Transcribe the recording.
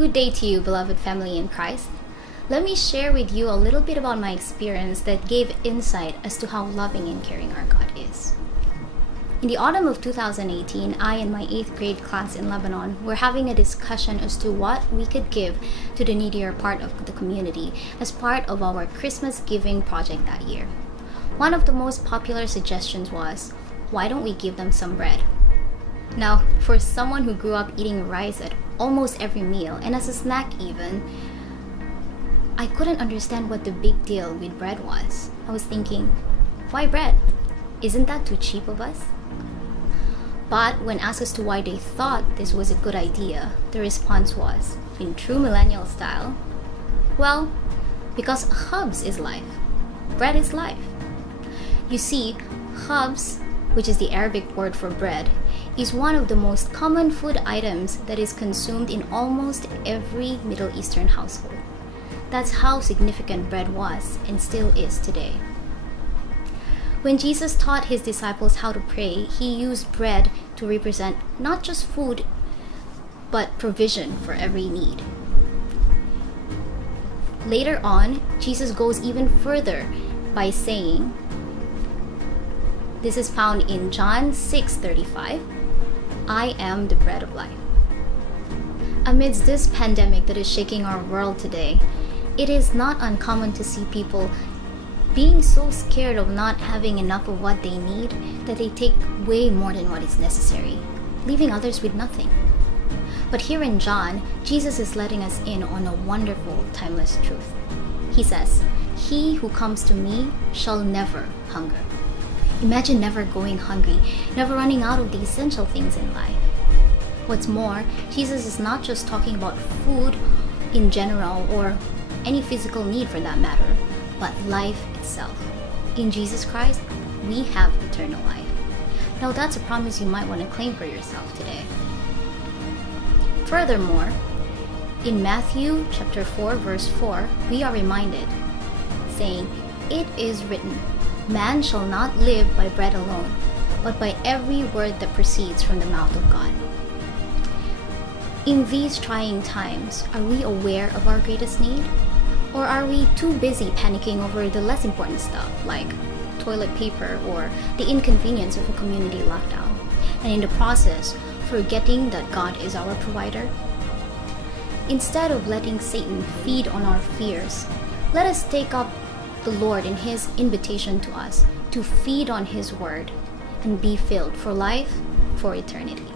Good day to you, beloved family in Christ. Let me share with you a little bit about my experience that gave insight as to how loving and caring our God is. In the autumn of 2018, I and my 8th grade class in Lebanon were having a discussion as to what we could give to the needier part of the community as part of our Christmas giving project that year. One of the most popular suggestions was, why don't we give them some bread? Now, for someone who grew up eating rice at almost every meal, and as a snack even, I couldn't understand what the big deal with bread was. I was thinking, why bread? Isn't that too cheap of us? But when asked as to why they thought this was a good idea, the response was, in true millennial style, well, because khubz is life. Bread is life. You see, khubz, which is the Arabic word for bread, is one of the most common food items that is consumed in almost every Middle Eastern household. That's how significant bread was and still is today. When Jesus taught his disciples how to pray, he used bread to represent not just food, but provision for every need. Later on, Jesus goes even further by saying, this is found in John 6:35, I am the bread of life. Amidst this pandemic that is shaking our world today, it is not uncommon to see people being so scared of not having enough of what they need that they take way more than what is necessary, leaving others with nothing. But here in John, Jesus is letting us in on a wonderful, timeless truth. He says, "He who comes to me shall never hunger." Imagine never going hungry, never running out of the essential things in life. What's more, Jesus is not just talking about food in general or any physical need for that matter, but life itself. In Jesus Christ, we have eternal life. Now that's a promise you might want to claim for yourself today. Furthermore, in Matthew chapter 4, verse 4, we are reminded, saying, "It is written, man shall not live by bread alone, but by every word that proceeds from the mouth of God." In these trying times, are we aware of our greatest need? Or are we too busy panicking over the less important stuff like toilet paper or the inconvenience of a community lockdown, and in the process, forgetting that God is our provider? Instead of letting Satan feed on our fears, let us take up the Lord in his invitation to us to feed on his word and be filled for life, for eternity.